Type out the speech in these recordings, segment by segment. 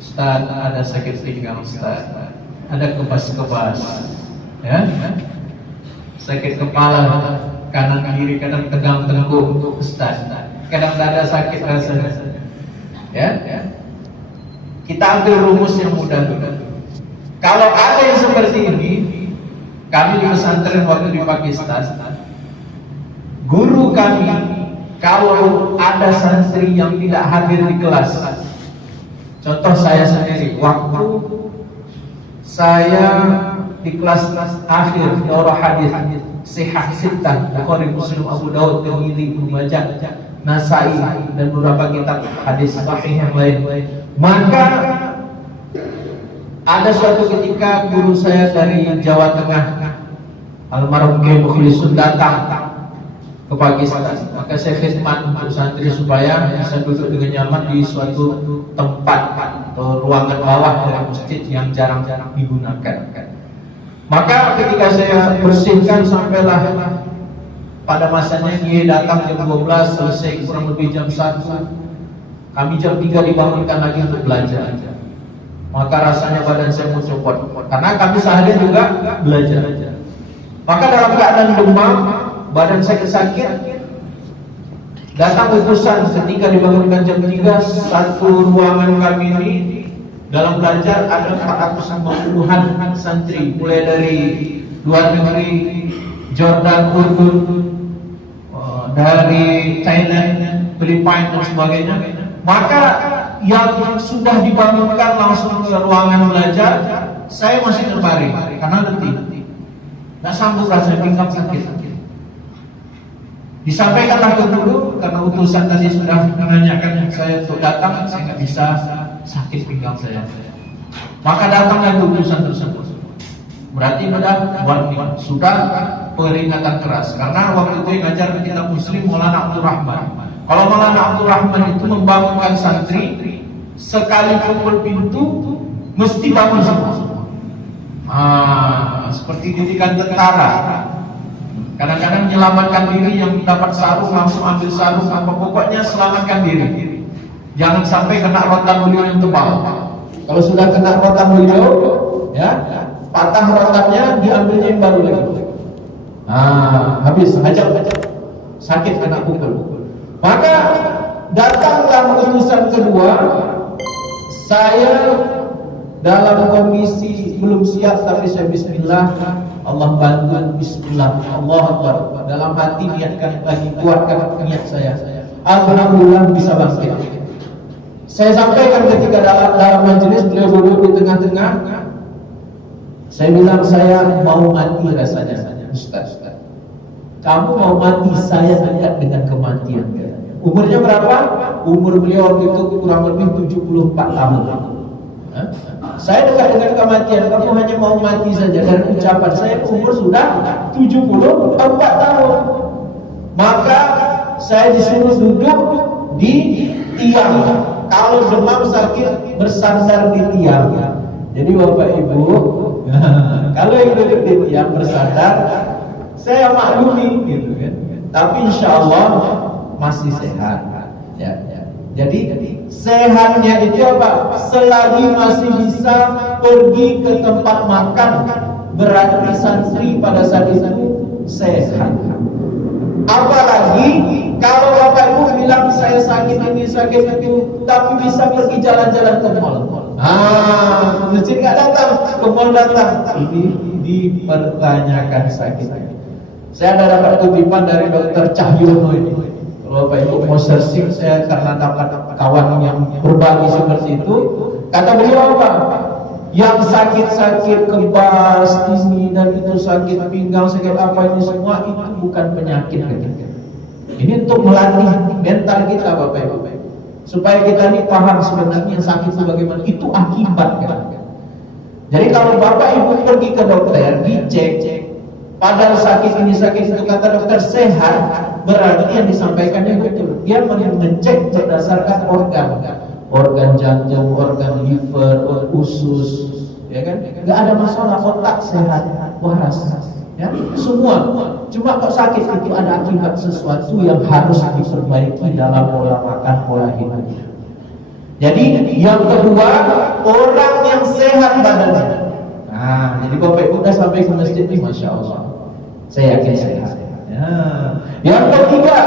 Ustaz, ada sakit pinggang Ustaz, ada kebas-kebas, ya, sakit kepala kanan kiri, kadang tegang tengkuk Ustaz, kadang dada sakit rasanya, ya. Kita ambil rumus yang mudah dulu. Kalau ada yang seperti ini, kami di pesantren waktu di Pakistan, guru kami kalau ada santri yang tidak hadir di kelas, contoh saya sendiri, waktu saya di kelas akhir daurah hadis Sihah Sittah, Bukhari, Muslim, Abu Daud, Tirmidzi, Ibnu Majah, Nasai dan beberapa kitab hadis sahih yang lain. Maka ada suatu ketika guru saya dari Jawa Tengah, almarhum Kiai Mukhlisun, datang ke Pakistan. Maka saya khidmat untuk santri supaya bisa duduk dengan nyaman di suatu tempat atau ruangan bawah dari masjid yang jarang-jarang digunakan. Maka ketika saya bersihkan, sampailah pada masanya dia datang jam 12, selesai kurang lebih jam 1. Kami jam 3 dibangunkan lagi untuk belajar. Maka rasanya badan saya mau copot, karena kami seharian juga belajar. Maka dalam keadaan demam, badan saya sakit, datang utusan ketika dibangunkan jam 3, satu ruangan kami ini dalam belajar ada 450-an santri, mulai dari luar negeri, Jordan, Urdun, dari Thailand, Filipina dan sebagainya. Maka yang sudah dibangunkan langsung ke ruangan belajar, saya masih terbaring karena letih, nggak sanggup, rasanya pinggang sakit. Disampaikanlah ke guru, karena utusan tadi sudah menanyakan saya untuk datang, saya nggak bisa, sakit pinggang saya. Maka datanglah utusan tersebut. Berarti sudah peringatan keras, karena waktu itu yang ngajar kita Muslim Maulana Abdul Rahman. Kalau Maulana Abdul Rahman itu membangunkan santri, sekali pukul pintu mesti bangun semua. Seperti didikan tentara. Kadang-kadang menyelamatkan diri, yang dapat sarung langsung ambil sarung, pokoknya selamatkan diri. Jangan sampai kena rotan beliau yang tebal. Kalau sudah kena rotan beliau, ya, patah rotannya, diambilnya yang baru lagi. Habis, ajak, sakit kena pukul. Maka datanglah utusan kedua, saya dalam kondisi belum siap, tapi saya bismillah, Allah bantu, bismillah, Allah Akbar. Dalam hati niatkan lagi, kuatkan niat saya. Alhamdulillah bisa bangkit. Saya sampaikan ketika dalam majelis, beliau duduk di tengah-tengah. Saya bilang, saya mau mati rasanya, Ustaz. Kamu mau mati, saya dekat dengan kematian. Umurnya berapa? Umur beliau waktu itu kurang lebih 74 tahun. Saya dekat dengan kematian, kamu hanya mau mati saja. Dan ucapan saya, umur sudah 74 tahun. Maka saya disuruh duduk di tiang. Kalau demam sakit, bersandar di tiang. Jadi Bapak Ibu, kalau yang duduk di tiang bersandar, saya maklumi gitu kan. Tapi insya Allah masih sehat. Ya. Jadi sehatnya itu apa? Selagi masih bisa pergi ke tempat makan, berarti santri pada saat itu sehat. Apalagi kalau Bapak Ibu bilang saya sakit ini, sakit itu, tapi bisa pergi jalan-jalan ke mall. Masjid nggak datang, ke mall datang. Ini dipertanyakan sakitnya. Saya ada dapat kutipan dari Dr. Cahyono ini. Kalau Bapak Ibu mau searching, saya karena dapat kawan yang berbagi seperti itu, kata beliau apa? Yang sakit-sakit kebas ini dan itu, sakit pinggang, sakit apa ini semua, itu bukan penyakit. Ini untuk melatih mental kita Bapak Ibu, supaya kita ini paham sebenarnya yang sakit itu bagaimana. Itu akibat kan. Jadi kalau Bapak Ibu pergi ke dokter, dicek, padahal sakit ini sakit itu, kata dokter sehat, berarti yang disampaikannya betul. Dia mengecek berdasarkan organ jantung, organ liver, usus, ya kan? Nggak ada masalah, otak sehat, waras, ya semua. Cuma kok sakit itu ada akibat sesuatu yang harus diperbaiki dalam pola makan, pola hidup. Jadi yang kedua, orang yang sehat badannya. Nah, jadi Bapak Ibu udah sampai ke masjid ini, Masya Allah, saya yakin sehat. Ya. Yang ketiga,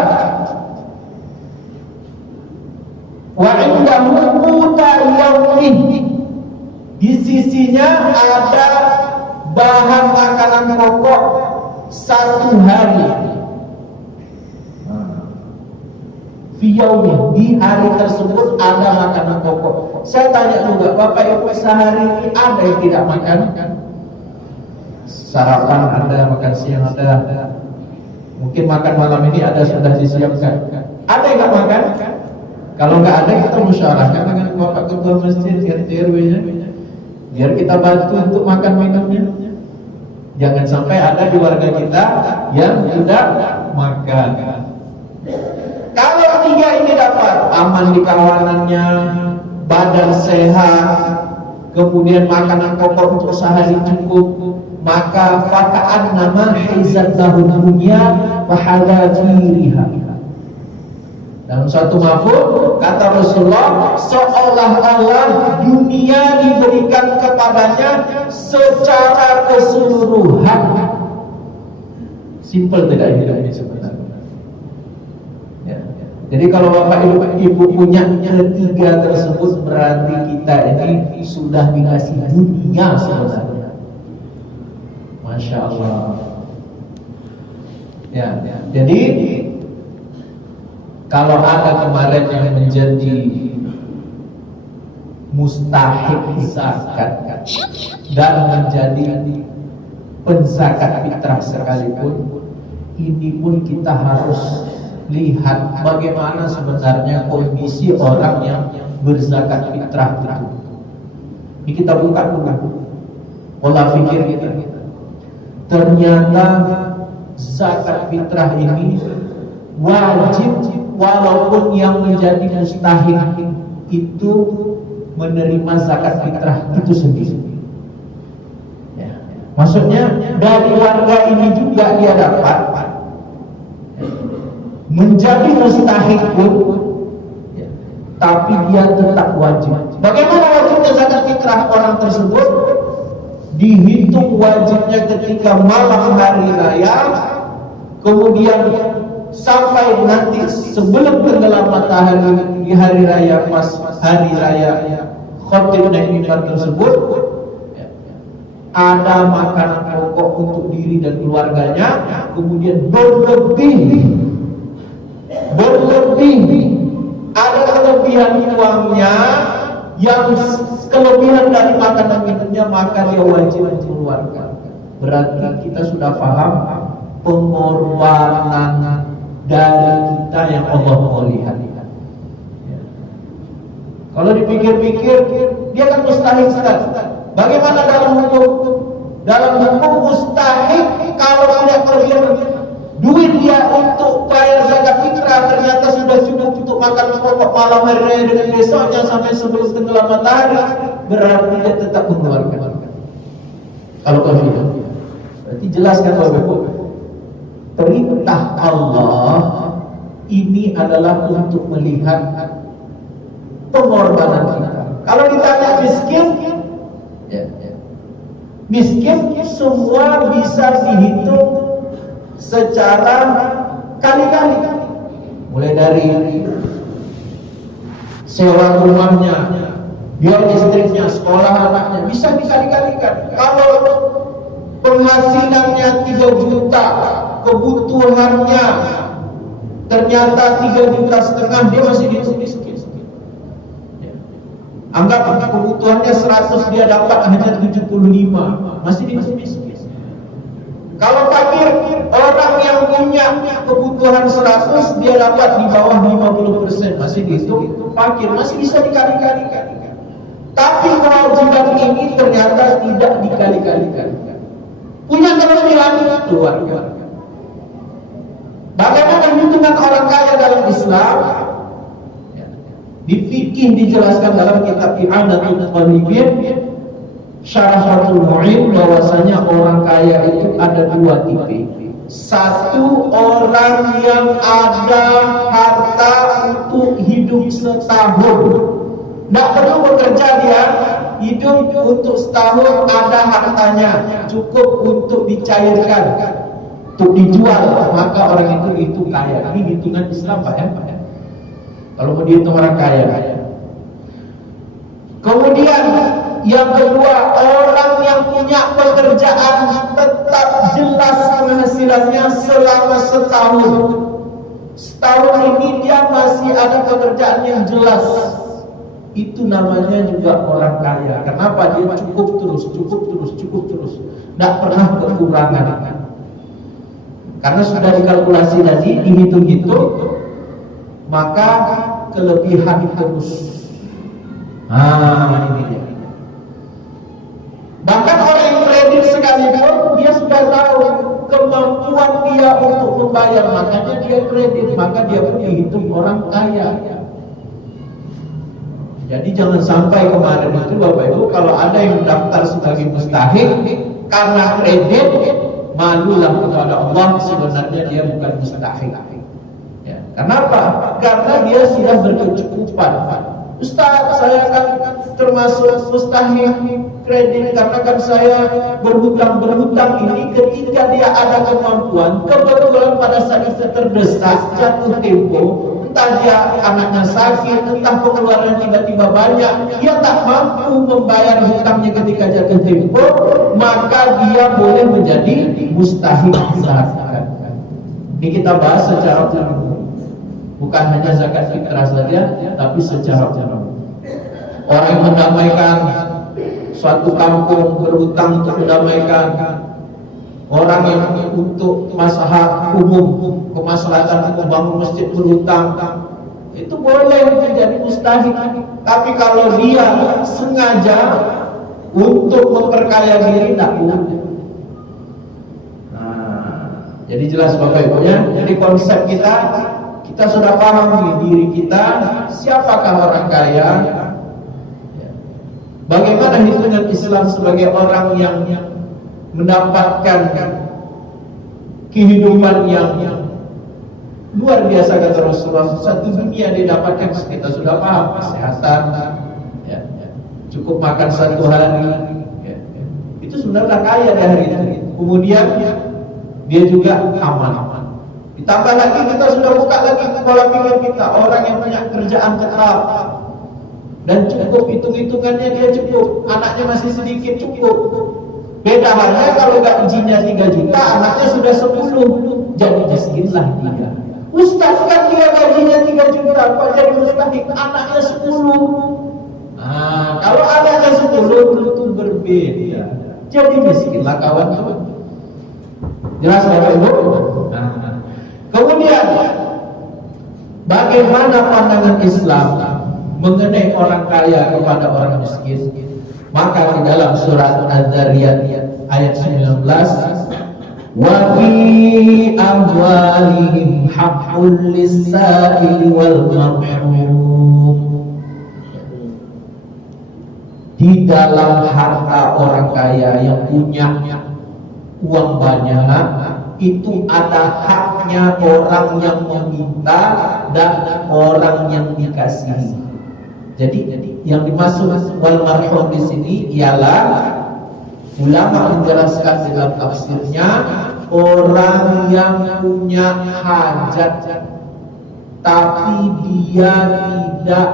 wa indahu quta yaumin, di sisinya ada bahan makanan pokok satu hari. Fiyaumin, di hari tersebut ada makanan pokok. Saya tanya juga, Bapak Ibu sehari ini ada yang tidak makan? Sarapan ada, makan siang ada, mungkin makan malam ini ada sudah disiapkan. Ada yang nggak makan? Kalau nggak ada, kita musyawarahkan dengan Bapak Ketua Masjid RT RW-nya, biar kita bantu untuk makan minumnya. Jangan sampai ada di warga kita yang tidak makan. Kalau tiga ini dapat, aman di kawanannya, badan sehat, kemudian makanan pokok untuk sehari cukup, maka faka'an nama hizat lahun dunia wahadafiriha. Dalam suatu mafhum kata Rasulullah, seolah-olah dunia diberikan kepadanya secara keseluruhan. Simple tidak ini sebenarnya. Ya. Jadi kalau Bapak Ibu punya ketiga tersebut, berarti kita ini sudah dikasih dunia sebenarnya. Masya Allah. Ya. Jadi kalau ada kemarin yang menjadi mustahik zakat dan menjadi penzakat fitrah sekalipun, ini pun kita harus lihat bagaimana sebenarnya kondisi orang yang berzakat fitrah itu. Ini kita buka pola pikir kita. Ternyata zakat fitrah ini wajib, walaupun yang menjadi mustahik itu menerima zakat fitrah itu sendiri. Ya. Maksudnya dari warga ini juga dia dapat menjadi mustahik pun, ya, tapi dia tetap wajib. Bagaimana wajibnya zakat fitrah orang tersebut? Dihitung wajibnya ketika malam hari raya, kemudian sampai nanti sebelum tenggelam matahari di hari raya, pas hari raya khotib naik mimbar tersebut, ada makanan pokok untuk diri dan keluarganya, kemudian berlebih ada kelebihan uangnya, yang kelebihan dari makanan minumnya, maka dia wajib keluarga. Berarti kita sudah paham pengorbanan dari kita yang Allah mau lihat. Kalau dipikir-pikir, dia kan mustahik. Bagaimana dalam hukum? Dalam hukum mustahik kalau tidak kelebihan duit dia untuk bayar zakat fitrah ternyata sudah cukup untuk makan pokok malam hari raya dengan besoknya sampai sebelum tenggelam matahari, berarti dia tetap mengeluarkan. Kalau kelebihan, berarti jelaskan Bapak Ibu, perintah Allah ini adalah untuk melihat pengorbanan kita. Kalau ditanya miskin, miskin semua bisa dihitung secara kali-kali, mulai dari sewa rumahnya, biaya listriknya, sekolah anaknya, bisa dikali-kalikan. Kalau penghasilannya 3 juta, kebutuhannya ternyata 3,5 juta, dia masih dihitung miskin. Anggap kebutuhannya 100, dia dapat hanya 75, masih dihitung miskin. Kalau fakir, orang yang punya kebutuhan 100, dia dapat di bawah 50%, masih dihitung fakir, masih bisa dikali-kalikan. Tapi kewajiban ini ternyata tidak dikali-kalikan. Punya kelebihan keluarga. Bagaimana hitungan orang kaya dalam Islam? Di fikih dijelaskan dalam kitab I'anatul Talibin, Syarahatul Mu'in, bahwasanya orang kaya itu ada 2 tipe. Satu, orang yang ada harta untuk hidup setahun. Tidak perlu bekerja dia, hidup untuk setahun ada hartanya, cukup untuk dicairkan, untuk dijual, maka orang itu kaya. Ini hitungan Islam Pak ya. Kalau mau dihitung orang kaya. Kemudian yang kedua, orang yang punya pekerjaan tetap jelas penghasilannya selama setahun. Setahun ini dia masih ada pekerjaan yang jelas. Itu namanya juga orang kaya. Kenapa? Dia cukup terus. Tidak pernah kekurangan. Karena sudah dikalkulasi tadi, dihitung-hitung, maka kelebihan terus. Ini dia. Bahkan orang yang kredit sekalipun, dia sudah tahu kemampuan dia untuk membayar, makanya dia kredit, maka dia pun dihitung orang kaya. Jadi jangan sampai kemarin itu Bapak Ibu, kalau ada yang daftar sebagai mustahik karena kredit, malulah kepada Allah, sebenarnya dia bukan mustahik. Ya. Kenapa? Karena dia sudah berkecukupan. Ustaz, saya kan termasuk mustahik kredit karena kan saya berhutang ini. Ketika dia ada kemampuan, kebetulan pada saat itu terdesak, jatuh tempo, entah dia anaknya sakit, entah pengeluaran tiba-tiba banyak, dia tak mampu membayar hutangnya ketika jatuh tempo, maka dia boleh menjadi mustahik zakat. Ini kita bahas secara umum, bukan hanya zakat fitrah saja, tapi secara umum. Orang yang mendamaikan suatu kampung, berhutang untuk mendamaikan, orang yang untuk masalah umum, kemaslahatan membangun masjid berhutang, itu boleh menjadi mustahik. Tapi kalau dia sengaja untuk memperkaya diri, tidak boleh. Jadi jelas Bapak Ibu ya. Jadi konsep kita sudah paham nih, diri kita siapakah orang kaya. Bagaimana hitungan Islam sebagai orang yang mendapatkan kehidupan yang luar biasa, kata Rasulullah. Satu dunia didapatkan, kita sudah paham, kesehatan, cukup makan satu hari, itu sebenarnya kaya di hari itu. Kemudian dia juga aman. Ditambah lagi kita sudah buka lagi pola pikir kita, orang yang punya kerjaan tetap dan cukup, hitung-hitungannya dia cukup, anaknya masih sedikit, cukup. Beda halnya kalau gajinya 3 juta, anaknya sudah 10, jadi miskinlah dia. Ustaz kan dia gajinya 3 juta, kok jadi mustahik, anaknya 10. Kalau anaknya 10 tentu berbeda, jadi miskinlah kawan-kawan. Jelas Bapak Ibu? Kemudian bagaimana pandangan Islam mengenai orang kaya kepada orang miskin? Maka di dalam surat Az-Zariyat ayat 19, wa fi amwalihim haqqul lis-sa'ili wal mahrum. Di dalam harta orang kaya yang punya uang banyak, itu ada haknya orang yang meminta dan orang yang dikasihi. Jadi yang dimaksud wal marhum di sini ialah, ulama menjelaskan dalam tafsirnya, orang yang punya hajat tapi dia tidak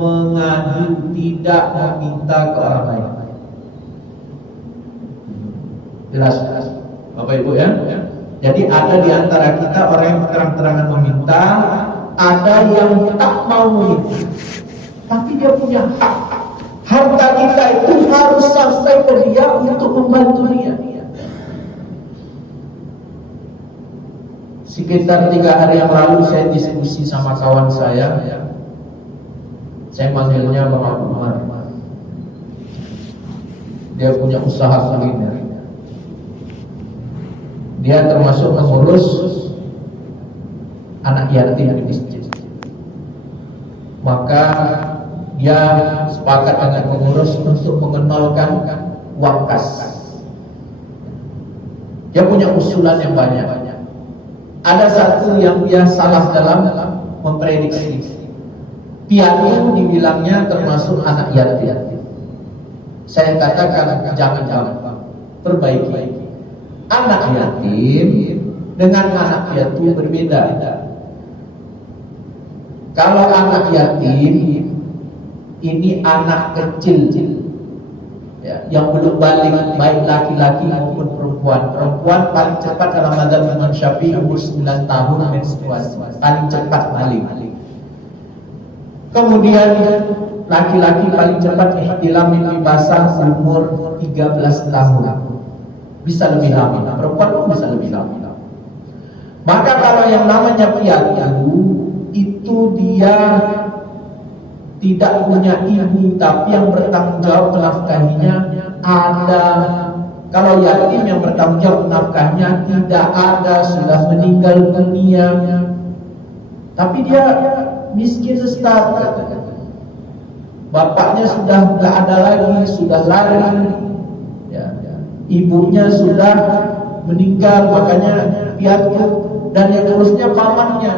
mengadu, tidak meminta ke orang lain. Jelas Bapak Ibu ya? Jadi ada di antara kita orang yang terang-terangan meminta, ada yang tak mau meminta, tapi dia punya hak. Harta kita itu harus sampai ke dia untuk membantu dia. Sekitar 3 hari yang lalu saya diskusi sama kawan saya manggilnya Bang Abu Umar. Dia punya usaha kuliner. Dia termasuk mengurus anak yatim di masjid. Maka dia sepakat dengan pengurus untuk mengenalkan uang kas. Dia punya usulan yang banyak. Ada satu yang dia salah dalam memprediksi. piatu dibilangnya termasuk anak yatim. Saya katakan jangan perbaiki. Anak yatim dengan anak piatu berbeda. Kalau anak yatim ini anak kecil ya, yang belum balik, baik laki-laki maupun perempuan. Perempuan paling cepat dalam mazhab Imam Syafi'i umur 9 tahun menstruasi, paling cepat balik. Kemudian laki-laki paling cepat ihtilam mimpi basah umur 13 tahun. Bisa lebih lama, perempuan pun bisa lebih lama. Maka kalau yang namanya piatu itu dia tidak punya ibu, tapi yang bertanggung jawab menafkahinya ada. Kalau yatim yang bertanggung jawab menafkahinya tidak ada, sudah meninggal dunia, tapi dia miskin Ustaz. Bapaknya sudah tidak ada lagi, sudah lari, ya, ibunya sudah meninggal, makanya piatu, dan yang terusnya pamannya.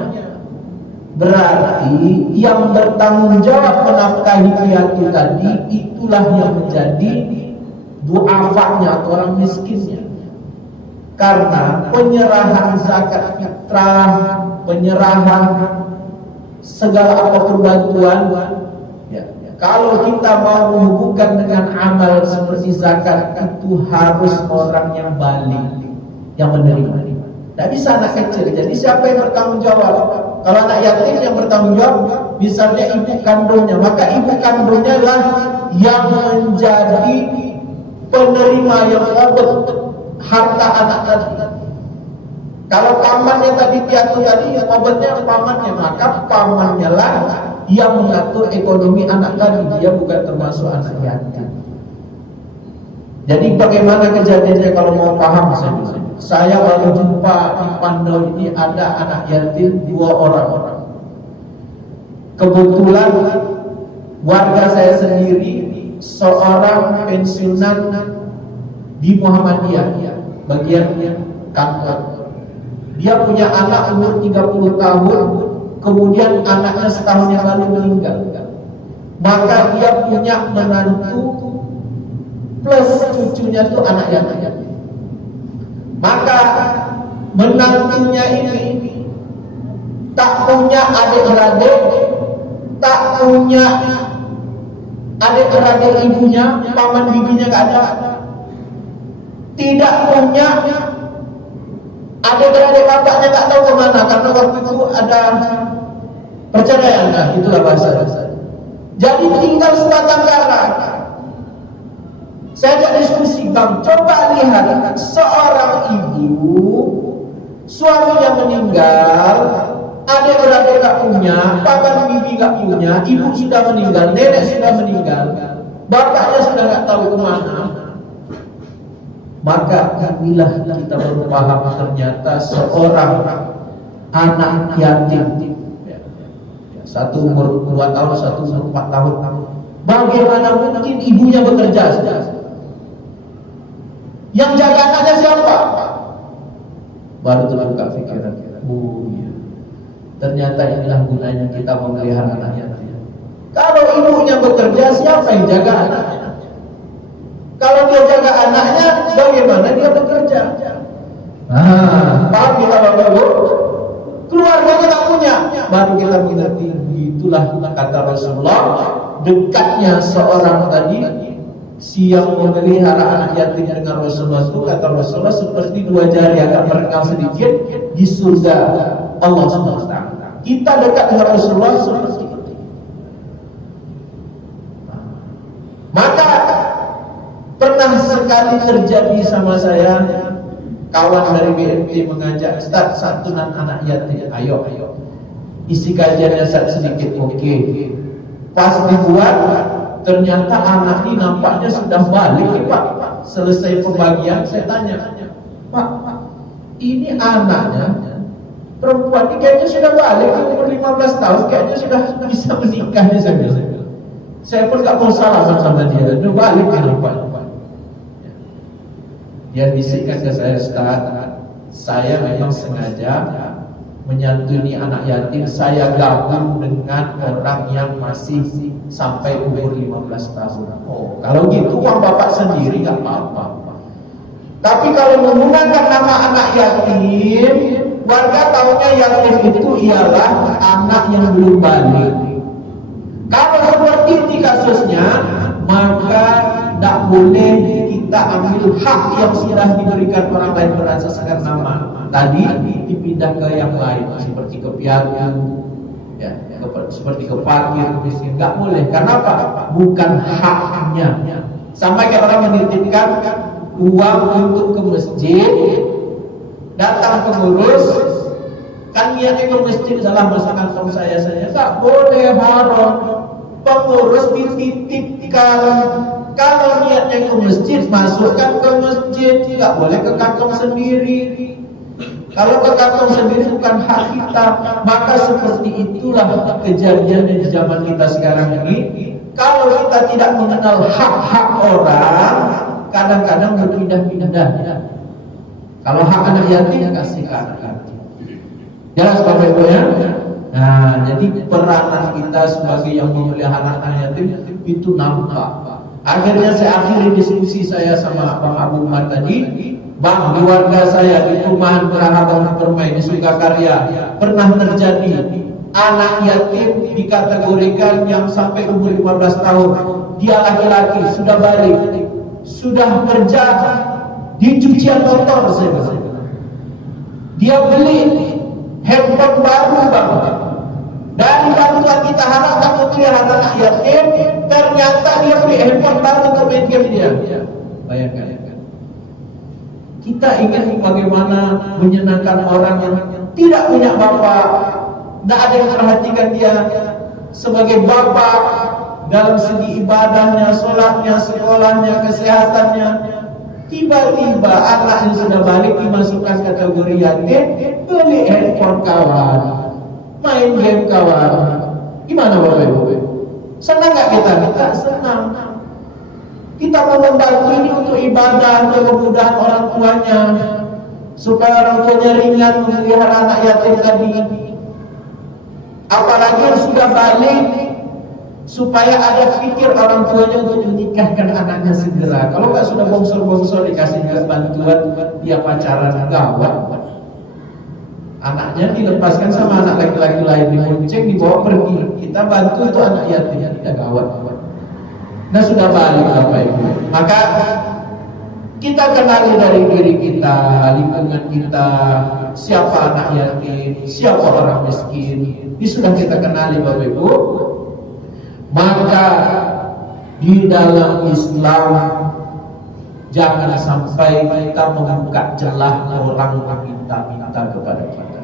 Berarti yang bertanggung jawab menafkahi piatu tadi itulah yang menjadi du'afanya atau orang miskinnya. Karena penyerahan zakat fitrah, penyerahan segala apapun bantuan, ya, kalau kita mau menghubungkan dengan amal seperti zakat itu harus orang yang balik, yang menerima. Tidak bisa anak kecil. Jadi siapa yang bertanggung jawab? Kalau anak yatim yang bertanggung jawab, misalnya ibu kandungnya, maka ibu kandungnya lah yang menjadi penerima yang qabd harta anak tadi. Kalau pamannya tadi piatu tadi, qabdnya pamannya, maka pamannya lah yang mengatur ekonomi anak tadi. Dia bukan termasuk anak yatim. Jadi bagaimana kejadiannya kalau mau paham saya baru jumpa di Pandau ini ada anak yatim 2 orang. Kebetulan warga saya sendiri seorang pensiunan di Muhammadiyah bagian kantor. Dia punya anak umur 30 tahun, kemudian anaknya setahun yang lalu meninggal. Maka dia punya menantu plus cucunya itu anak yatim. Maka menantunya ini tak punya adik-beradik, tak punya adik-beradik ibunya, paman bibinya gak ada. Tidak punya adik-beradik bapaknya gak tahu kemana, karena waktu itu ada perceraian, nah itulah bahasa. Jadi tinggal sebatang kara. Saya ajak diskusi, Bang, coba lihat seorang ibu, suaminya meninggal, adik-beradik gak punya, paman bibi gak punya, ibu sudah meninggal, nenek sudah meninggal, bapaknya sudah gak tahu kemana. Maka inilah kita baru paham ternyata seorang anak yatim, satu umur 2 tahun, satu umur 4 tahun, bagaimana mungkin ibunya bekerja? Yang jaga anaknya siapa? Baru terbuka pikiran. Oh iya, ternyata inilah gunanya kita memelihara anaknya. Kalau ibunya bekerja, siapa yang jaga anaknya? Kalau dia jaga anaknya, bagaimana dia bekerja? Paham kita Bapak Ibu? Keluarganya tak punya, baru kita mengerti. Itulah kata Rasulullah, dekatnya seorang tadi siang memelihara anak yatim dengan Rasulullah itu, kata Rasulullah, seperti 2 jari agak merenggang sedikit di surga Allah SWT. Kita dekat dengan Rasulullah seperti itu. Maka pernah sekali terjadi sama saya, kawan dari BNP mengajak, Ustaz, santunan anak yatim, ayo isi kajiannya sedikit. Oke. Pas dibuat, ternyata anak ini nampaknya sudah balik, Pak. Selesai pembagian, saya tanya, Pak, ini anaknya perempuan ini kayaknya sudah balik, umur 15 tahun, kayaknya sudah bisa menikah. Saya pun gak mau salah sama dia, dia balik kenapa? Dia bisikkan ke saya, Ustaz, saya memang sengaja menyantuni anak yatim, saya gabung dengan orang yang masih sampai umur 15 tahun. Oh, kalau gitu uang bapak sendiri nggak apa-apa. Tapi kalau menggunakan nama anak yatim, warga tahunya yatim itu ialah anak yang belum balik. Kalau seperti ini kasusnya, maka tidak boleh kita ambil hak yang sudah diberikan orang lain berdasarkan nama tadi dipindah ke yang lain, seperti ke piatu, ya, seperti ke fakir, miskin. Nggak boleh. Karena apa? Bukan haknya. Sampai kayak orang menitipkan uang untuk ke masjid, datang pengurus, kan niatnya ke masjid, salah masuk kantong saya tak boleh, haram. Pengurus dititipkan, kalau niatnya ke masjid, masukkan ke masjid, nggak boleh ke kantong sendiri. Kalau ke kantong sendiri bukan hak kita. Maka seperti itulah kejadian di zaman kita sekarang ini. Kalau kita tidak mengenal hak-hak orang, kadang-kadang berpindah-pindah. Kalau hak anak yatim, kasih ke anak yatim. Jelas Bapak Ibu ya? Nah, jadi peranan kita sebagai yang memelihara anak yatim itu nampak. Akhirnya saya akhiri diskusi saya sama Bang Abu Umar tadi. Bang, di warga saya di perumahan Perahatan Permai di Sukakarya pernah terjadi anak yatim dikategorikan yang sampai umur 15 tahun. Dia laki-laki, sudah balik, sudah kerja di cucian motor. Dia beli handphone baru, Bang. Dari bantuan kita harapkan untuk anak yatim, ternyata dia beli handphone baru untuk main game dia. Bayangkan. Kita ingin bagaimana menyenangkan orang yang tidak punya bapak, tidak ada yang perhatikan dia sebagai bapak dalam segi ibadahnya, sholatnya, sekolahnya, kesehatannya. Tiba-tiba anak yang sudah balik dimasukkan kategori yatim, beli handphone kawan, main game kawan. Gimana Bapak Ibu? Senang nggak kita? Kita senang. Kita mau membantu ini untuk ibadah, untuk kemudahan orang tuanya, supaya orang tuanya ringan memelihara anak yatim tadi. Apalagi yang sudah balik, supaya ada pikir orang tuanya untuk menikahkan anaknya segera. Kalau nggak sudah bongsor-bongsor dikasih juga bantuan, dia pacaran gawat. Anaknya dilepaskan sama anak laki-laki lain, dibonceng, dibawa pergi. Kita bantu untuk anak yatimnya, tidak gawat. Nah sudah balik Bapak Ibu. Maka kita kenali dari diri kita, lingkungan kita, siapa anak yatim, siapa orang miskin. Ini sudah kita kenali Bapak Ibu. Maka di dalam Islam jangan sampai kita membuka celah orang meminta-minta kepada kita.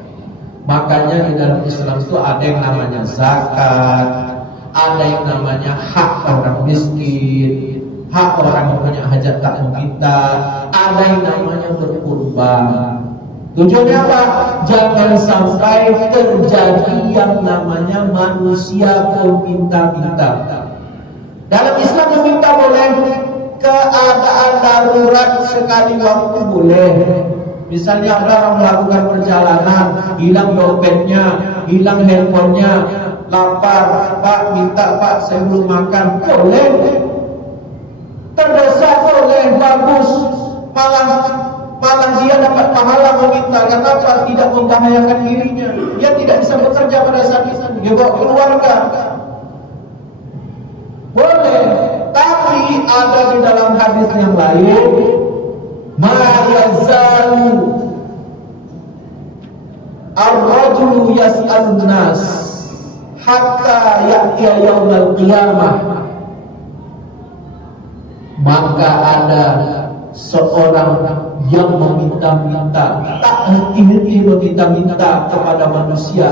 Makanya di dalam Islam itu ada yang namanya zakat, ada yang namanya hak orang miskin, hak orang yang punya hajat tak meminta, ada yang namanya berkurban. Tujuannya apa? Jangan sampai terjadi yang namanya manusia peminta-minta. Dalam Islam meminta boleh, keadaan darurat sekali waktu boleh. Misalnya ada orang melakukan perjalanan, hilang dompetnya, hilang handphonenya, lapar, Pak minta Pak saya belum makan, boleh. Terdesak boleh, bagus. Malah dia dapat pahala meminta. Kenapa? Tidak membahayakan dirinya. Dia tidak bisa bekerja pada saat itu. Dia bawa keluarga. Boleh. Tapi ada di dalam hadis yang lain, ma yazalu ar-rajulu yas'alun nas hatta ya'tiya yaumal qiyamah. Maka ada seorang yang meminta-minta, tak henti-henti meminta-minta kepada manusia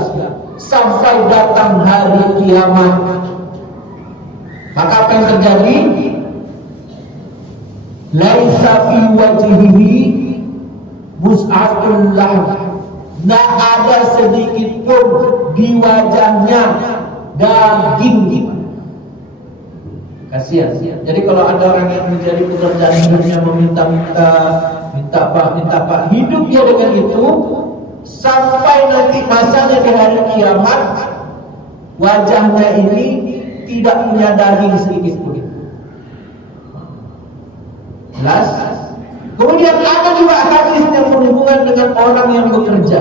sampai datang hari kiamat. Maka apa yang terjadi? Laisa fi wajhihi mus'atul lahm. Tidak ada sedikit pun di wajahnya daging. Kasihan. Jadi kalau ada orang yang menjadi pekerjaan hidupnya meminta-minta, minta Pak, hidup dia dengan itu, sampai nanti masanya di hari kiamat wajahnya ini tidak punya daging sedikit pun. Jelas? Kemudian ada juga hadis yang berhubungan dengan orang yang bekerja.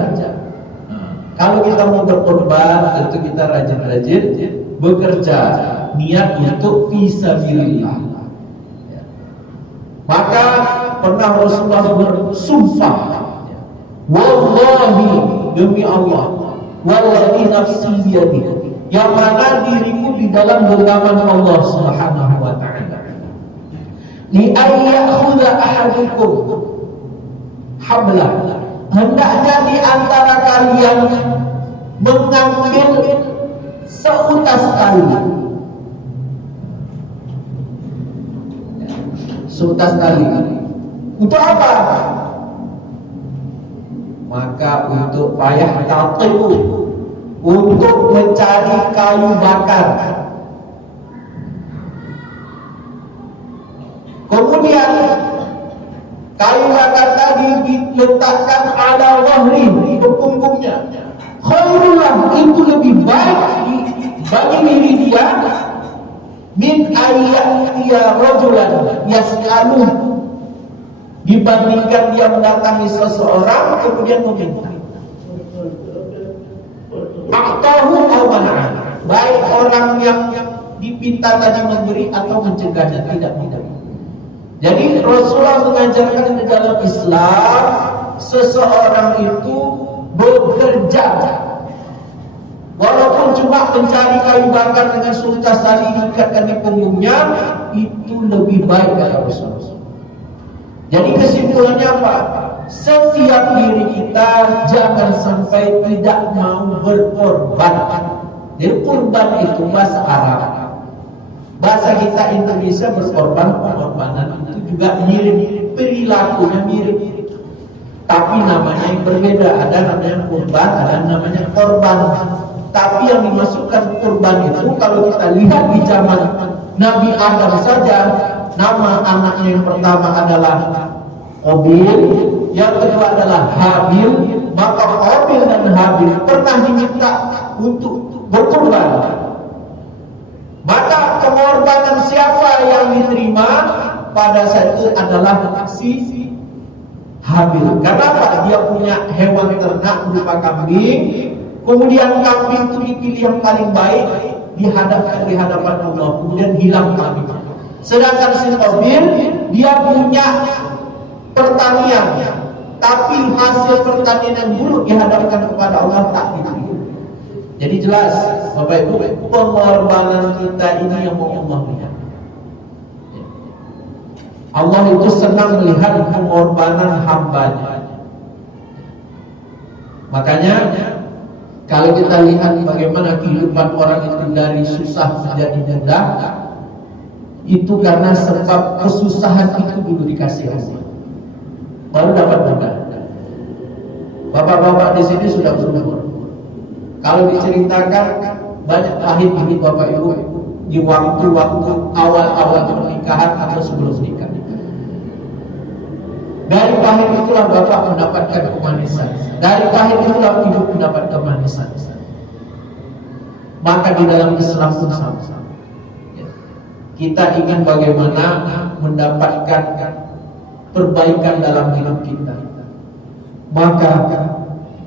Kalau kita mau berkorban, tentu kita rajin-rajin bekerja, niat untuk fisabilillah. Maka pernah Rasulullah bersumpah, wallahi, demi Allah, wallahi nafsi biyadihi, yang mana diriku di dalam genggaman Allah Subhanahu wa ta'ala, li ayyakhudha ahadukum hablah, hendaknya di antara kalian mengambil seutas tali. Seutas tali. Untuk apa? Maka untuk payah taqiu, untuk mencari kayu bakar. Kemudian kayu bakar tadi diletakkan ala wahri, di punggungnya. Khairullah, itu lebih baik bagi diri dia min ayyatiya rajulan yas'aluh, dibandingkan dia mendatangi seseorang kemudian meminta. Aqtahu aw mana'ah, baik orang yang dipinta tadi memberi atau mencegahnya, tidak. Jadi Rasulullah mengajarkan di dalam Islam seseorang itu bekerja, walaupun cuma mencari kayu bakar dengan seutas tali diikatkan di punggungnya, itu lebih baik kata Rasulullah. Jadi kesimpulannya apa? Setiap diri kita jangan sampai tidak mau berkorban. Jadi kurban itu bahasa Arab. Bahasa kita Indonesia berkorban, pengorbanan itu juga mirip, perilakunya mirip. Tapi namanya yang berbeda. Ada namanya kurban, ada namanya korban. Tapi yang dimasukkan kurban itu kalau kita lihat di zaman Nabi Adam saja, nama anaknya yang pertama adalah Qabil, yang kedua adalah Habil. Maka Qabil dan Habil pernah diminta untuk berkorban. Maka pengorbanan siapa yang diterima pada saat itu adalah si Habil. Kenapa? Dia punya hewan ternak berupa kambing. Kemudian kambing itu dipilih yang paling baik, dihadapkan di hadapan Allah. Kemudian hilang kambing. Sedangkan si Qabil, dia punya pertanian, tapi hasil pertanian yang buruk dihadapkan kepada Allah tak diterima. Jadi jelas, Bapak Ibu, pengorbanan kita ini yang mau Allah lihat. Allah itu senang melihat pengorbanan hambanya. Makanya kalau kita lihat bagaimana kehidupan orang itu dari susah menjadi mudah, itu karena sebab kesusahan itu dulu dikasih Allah, baru dapat mudah. Bapak-bapak di sini sudah berumur. Kalau diceritakan banyak pahit ini Bapak Ibu di waktu-waktu awal-awal pernikahan atau sebelum nikah. Dari pahit itulah Bapak mendapatkan kemanisan. Dari pahit itulah Ibu mendapat kemanisan. Maka di dalam Islam pun sama. Kita ingin bagaimana mendapatkan perbaikan dalam hidup kita. Maka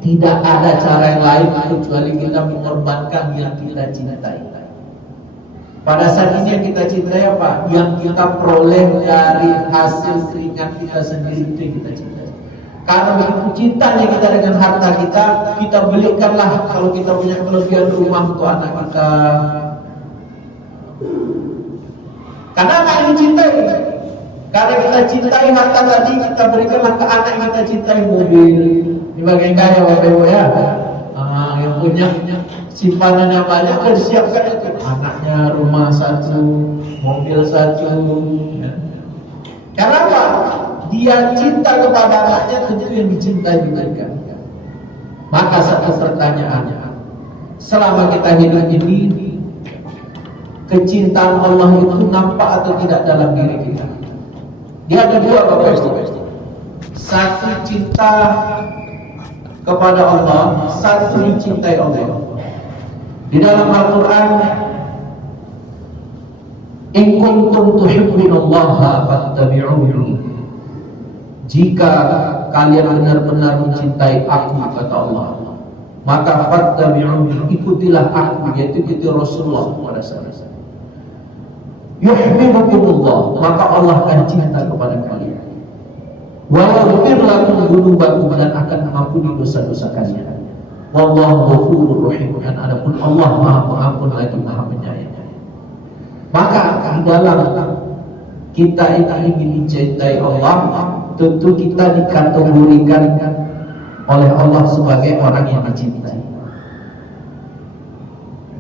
tidak ada cara yang lain kecuali kita mengorbankan yang kita cintai. Pada saat ini yang kita cintai apa? Yang kita peroleh dari hasil keringat kita sendiri, itu yang kita cintai. Karena begitu cintanya kita dengan harta kita belikanlah. Kalau kita punya kelebihan rumah untuk anak kita, karena anak yang cintai. Karena kita cintai harta tadi, kita berikanlah ke anak yang kita cintai mobil. Ini bagian kaya Bapak Ibu ya. Yang punya simpanannya banyak, kan disiapkan itu. Anaknya rumah satu, mobil satu. Ya. Karena apa? Dia cinta kepada anaknya, tentu yang dicintai diberikan. Maka satu pertanyaannya, selama kita hidup ini, kecintaan Allah itu nampak atau tidak dalam diri kita? Dia ada dua Bapak Ibu. Satu cinta kepada Allah, satu dicintai Allah. Di dalam Al-Quran, in kuntum tuhibbunallaha fattabi'uni. Jika kalian benar-benar mencintai aku, kata Allah, maka fattabi'uni, ikutilah aku, yaitu ikuti Rasulullah pada saat itu. Yuhibbukumullah, maka Allah akan cinta kepada kalian. Wa yaghfir lakum dzunubakum, dan akan mengampuni dosa-dosa kalian. Wallahu ghafurur rahim, dan adapun Allah Maha Pengampun lagi Maha Penyayang. Maka di dalam kita ingin dicintai Allah, tentu kita dikategorikan oleh Allah sebagai orang yang dicintai.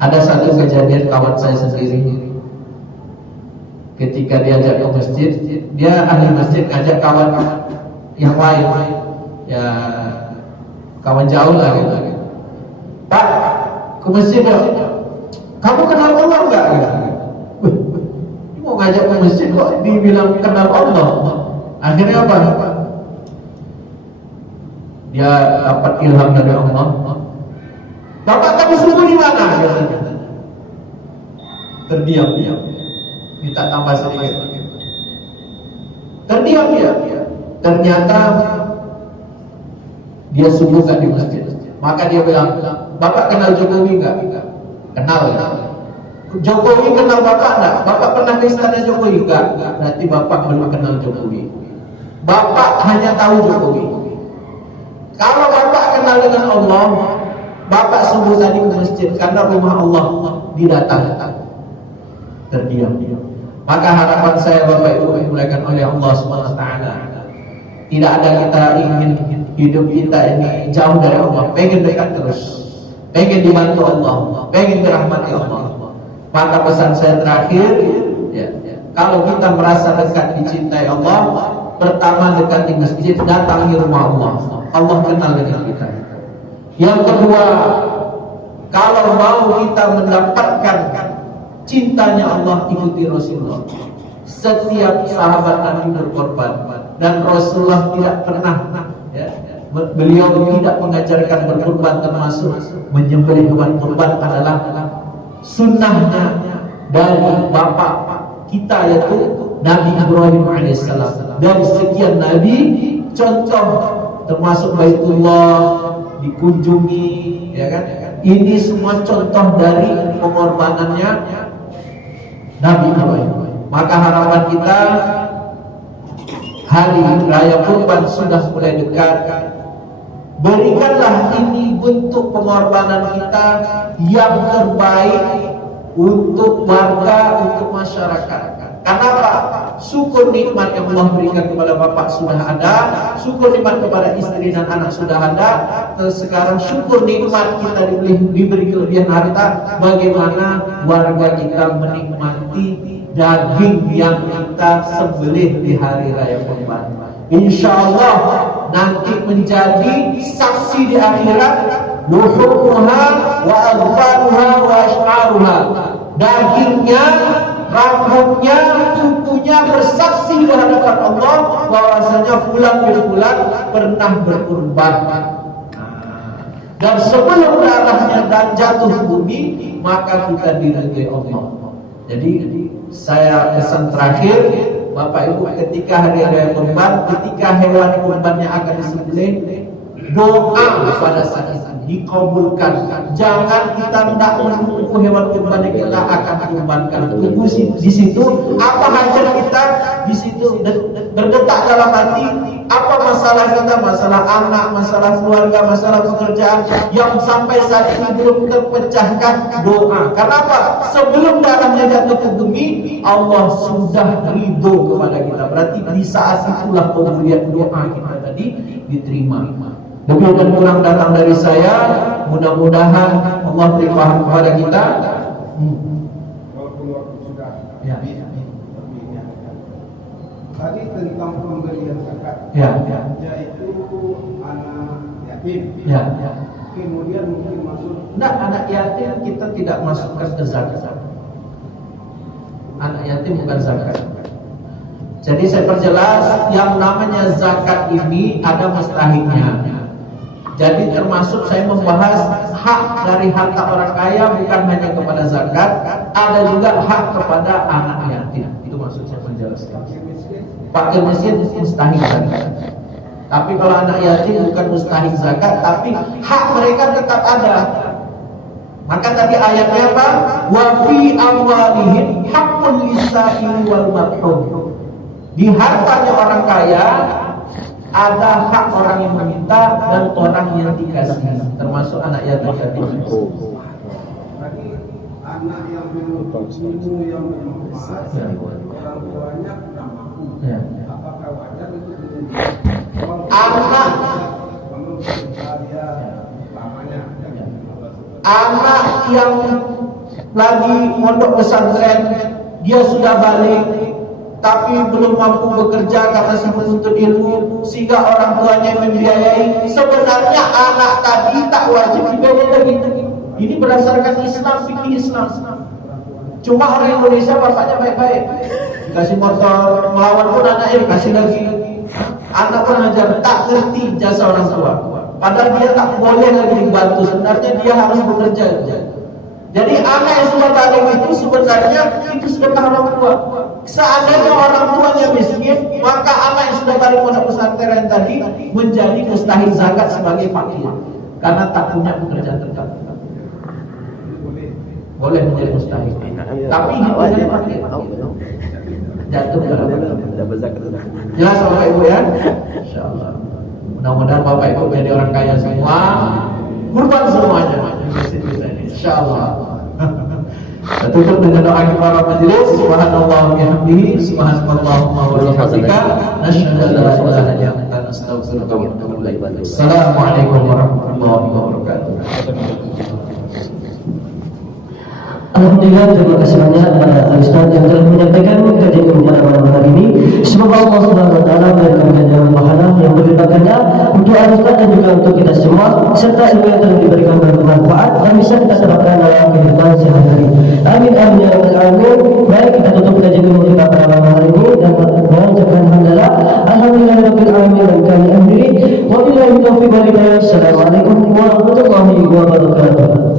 Ada satu kejadian kawan saya sendiri. Ketika diajak ke masjid, dia ahli masjid ngajak kawan yang lain, ya kawan jauh lah gitu. Pak, ke masjid dong. Kamu kenal Allah enggak? Mau ngajak ke masjid kok dibilang kenal Allah. Akhirnya apa? Dia dapat ilham dari Allah. Bapak kamu sungguh di mana? Terdiam. Minta tambah sedikit. Terdiam dia. Ternyata dia sungguh gak di masjid. Maka dia bilang, Bapak kenal Jokowi enggak? Kenal ya. Jokowi kenal Bapak enggak? Bapak pernah ke istana Jokowi enggak? Berarti Bapak belum kenal Jokowi. Bapak hanya tahu Jokowi. Kalau Bapak kenal dengan Allah, Bapak sungguh tadi ke masjid karena rumah Allah didatangi. Terdiam. Maka harapan saya Bapak Ibu dimuliakan oleh Allah SWT, tidak ada kita ingin hidup kita ini jauh dari Allah, pengen dekat terus, pengen dibantu Allah, pengen dirahmati Allah. Maka pesan saya terakhir, kalau kita merasa dekat dicintai Allah, pertama dekat di masjid, datangi rumah Allah. Allah kenal dengan kita. Yang kedua, kalau mau kita mendapatkan cintanya Allah, ikuti Rasulullah. Setiap sahabat Nabi berkorban, dan Rasulullah tidak pernah, beliau tidak mengajarkan berkorban, termasuk menyembelih hewan kurban adalah sunnahnya dari bapak kita, yaitu Nabi Ibrahim alaihissalam. Dari sekian Nabi, contoh termasuk Baitullah dikunjungi, ya kan? Ini semua contoh dari pengorbanannya Nabi Ibrahim. Maka harapan kita, hari raya Kurban sudah mulai dekat. Berikanlah ini bentuk pengorbanan kita yang terbaik untuk warga, untuk masyarakat. Kenapa? Syukur nikmat yang Allah berikan kepada bapak sudah ada, syukur nikmat kepada istri dan anak sudah ada. Terus sekarang syukur nikmat kita diberi kelebihan harta. Bagaimana warga kita menikmati daging yang kita sembelih di hari raya Kurban. Insyaallah nanti menjadi saksi di akhirat, luhumuha wa adfaruha wa ash'aruha. Dagingnya, rambutnya, kukunya bersaksi di hadapan Allah bahwasanya fulan bin fulan pernah berkurban. Dan sebelum darahnya dan jatuh ke bumi, maka kita diridhai Allah. Jadi saya pesan terakhir, Bapak Ibu, ketika hari raya Kurban, ketika hewan kurbannya akan disembelih, doa pada saat itu dikabulkan. Jangan kita tidak menunggu hewan kurban yang kita akan kurbankan. Tunggu di situ, apa hajat kita di situ, berdetak dalam hati. Apa masalah kita, masalah anak, masalah keluarga, masalah pekerjaan yang sampai saat ini belum terpecahkan, doa. Kenapa? Sebelum darahnya jatuh ke bumi, Allah sudah ridho kepada kita. Berarti di saat itulah kemudian doa kita tadi diterima. Lebih dan kurang datang dari saya. Mudah-mudahan Allah beri paham kepada kita. Walaupun waktu sudah Ya. Tadi tentang pemberian zakat, yaitu anak yatim. Kemudian mungkin masuk. Nah, anak yatim kita tidak masukkan ke zakat. Anak yatim bukan zakat. Jadi saya perjelas, yang namanya zakat ini ada mustahiknya. Jadi termasuk saya membahas hak dari harta orang kaya bukan hanya kepada zakat, ada juga hak kepada anak yatim. Itu maksud saya menjelaskan. Fakir miskin mustahil zakat. Tapi kalau anak yatim bukan mustahil zakat, tapi hak mereka tetap ada. Maka tadi ayatnya apa? Wa fi amwalihim haqqul lis-sa'ili wal mahrum. Di hartanya orang kaya ada hak orang yang meminta dan orang yang dikasih, termasuk anak yatim. Tadi anak yang menuntut ilmu yang bermanfaat, orang tuanya tidak mampu. Apakah wajar itu menunjukkan anak yang lagi mondok pesantren, dia sudah balik tapi belum mampu bekerja karena si menuntut ilmu, sehingga orang tuanya membiayai. Sebenarnya anak tadi tak wajib dibiayai. Ini berdasarkan Islam, fikih Islam. Cuma orang Indonesia bapaknya baik-baik, dikasih motor, melawan pun anaknya dikasih lagi. Anak pun ajar, tak ngerti jasa orang tua. Padahal dia tak boleh lagi dibantu. Sebenarnya dia harus bekerja. Jadi anak yang sudah balik itu sebenarnya itu sedekah orang tua. Seandainya orang tuanya miskin, maka anak yang sudah balik pondok pesantren tadi menjadi mustahil zakat sebagai fakir karena tak punya pekerjaan tetap. Boleh menjadi mustahil. Tapi hitungannya fakir. Jatuh dalam jelas Bapak Ibu ya? Insyaallah. Mudah-mudahan Bapak Ibu menjadi orang kaya semua, kurban semuanya. Insyaallah. Kita tutup dengan doa kifaraah majelis. Subhanallah wa bihamdihi, subhanallahumma wa bihamdika, nasyhadu an la ilaha illa anta, nastaghfiruka wa natubu ilaik. Assalamualaikum warahmatullahi wabarakatuh. Alhamdulillah, terima kasih banyak kepada Ustaz yang telah menyampaikan kajian ilmu pada malam hari ini. Semoga Allah Subhanahu wa taala memberikan ganjaran pahala yang berlipat ganda untuk Ustaz dan juga untuk kita semua, serta ilmu yang telah diberikan bermanfaat dan bisa kita terapkan dalam kehidupan sehari-hari. Amin amin ya rabbal alamin. Baik, kita tutup kajian ilmu kita pada malam hari ini dan mengucapkan alhamdulillah, alhamdulillahirabbil alamin dan kami akhiri. Wabillahi taufiq wal hidayah. Assalamualaikum warahmatullahi wabarakatuh.